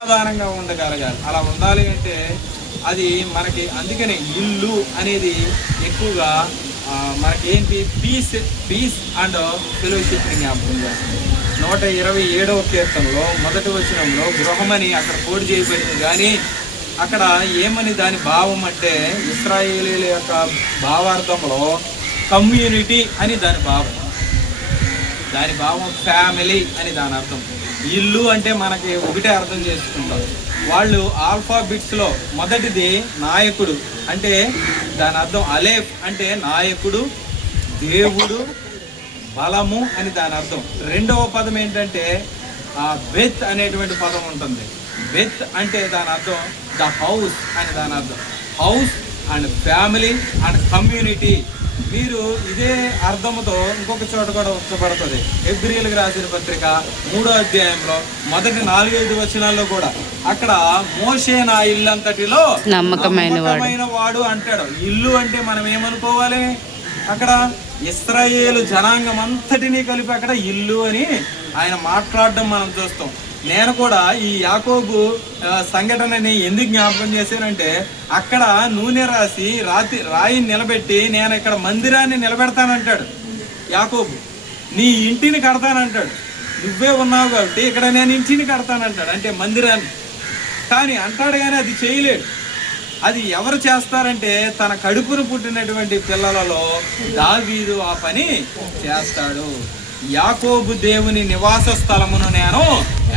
సమాధానంగా ఉండగలగాలి. అలా ఉండాలి అంటే అది మనకి, అందుకనే ఇల్లు అనేది ఎక్కువగా మనకి ఏంటి, పీస్ అండ్ ఫెలోషిప్ జ్ఞాపకం చేస్తుంది. 127వ కీర్తనలో మొదటి వచనంలో గృహమని అక్కడ కోడ్ చేయబడింది, కానీ అక్కడ ఏమని దాని భావం అంటే, ఇశ్రాయేలీల యొక్క భావార్థంలో కమ్యూనిటీ అని దాని భావం, ఫ్యామిలీ అని దాని అర్థం. ఇల్లు అంటే మనకి ఒకటే అర్థం చేసుకుంటాం. వాళ్ళు ఆల్ఫాబిట్స్లో మొదటిది నాయకుడు, అంటే దాని అర్థం అలేఫ్ అంటే నాయకుడు, దేవుడు, బలము అని దాని అర్థం. రెండవ పదం ఏంటంటే బెత్ అనేటువంటి పదం ఉంటుంది. బెత్ అంటే దాని అర్థం ద హౌస్ అని దాని అర్థం. House and family and community. మీరు ఇదే అర్థంతో ఇంకొక చోట కూడా వచ్చబడుతుంది. హెబ్రీయులకు రాసిన పత్రిక 3వ అధ్యాయంలో మొదటి 4-5 వచనాల్లో కూడా అక్కడ మోషే నా ఇల్లంతటిలో నమ్మకమైన వాడు అంటాడు. ఇల్లు అంటే మనం ఏమనుకోవాలి, అక్కడ ఇశ్రాయేలు జనాంగం అంతటినీ కలిపి అక్కడ ఇల్లు అని ఆయన మాట్లాడడం మనం చూస్తాం. నేను కూడా ఈ యాకోబు సంఘటనని ఎందుకు జ్ఞాపకం చేశానంటే, అక్కడ నూనె రాసి రాయిని నిలబెట్టి నేను ఇక్కడ మందిరాన్ని నిలబెడతానంటాడు యాకోబు. నీ ఇంటిని కడతానంటాడు, నువ్వే ఉన్నావు కాబట్టి ఇక్కడ నేను ఇంటిని కడతానంటాడు, అంటే మందిరాన్ని. కానీ అంటాడు కానీ అది చేయలేడు. అది ఎవరు చేస్తారంటే తన కడుపును పుట్టినటువంటి పిల్లలలో దావీదు ఆ పని చేస్తాడు. యాకోబు దేవుని నివాస స్థలమును నేను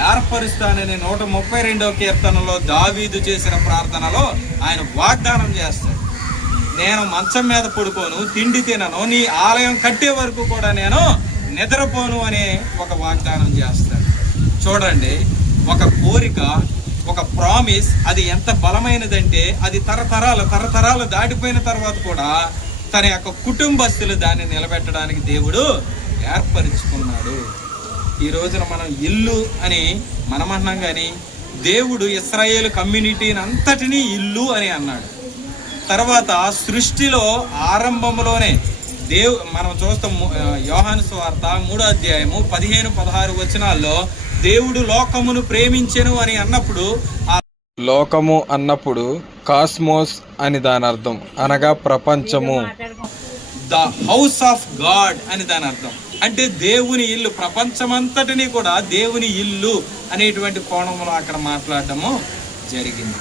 ఏర్పరుస్తానని 132వ కీర్తనలో దావీదు చేసిన ప్రార్థనలో ఆయన వాగ్దానం చేస్తాడు. నేను మంచం మీద పడుకోను, తిండి తినను, నీ ఆలయం కట్టే వరకు కూడా నేను నిద్రపోను అనే ఒక వాగ్దానం చేస్తాడు. చూడండి, ఒక కోరిక, ఒక ప్రామిస్, అది ఎంత బలమైనదంటే అది తరతరాలు దాటిపోయిన తర్వాత కూడా తన యొక్క కుటుంబస్తులు దాన్ని నిలబెట్టడానికి దేవుడు ఏర్పరుచుకున్నాడు. ఈ రోజున మనం ఇల్లు అని మనం అన్నాం, కానీ దేవుడు ఇశ్రాయేలు కమ్యూనిటీని అంతటినీ ఇల్లు అని అన్నాడు. తర్వాత సృష్టిలో ఆరంభంలోనే మనం చూస్తాం, యోహాను సువార్త 3వ అధ్యాయము 15-16 వచనాల్లో దేవుడు లోకమును ప్రేమించెను అని అన్నప్పుడు, ఆ లోకము అన్నప్పుడు కాస్మోస్ అని దాని అర్థం, అనగా ప్రపంచము. ద హౌస్ ఆఫ్ గాడ్ అని దాని అర్థం, అంటే దేవుని ఇల్లు. ప్రపంచమంతటినీ కూడా దేవుని ఇల్లు అనేటువంటి కోణంలో అక్కడ మాట్లాడటము జరిగింది.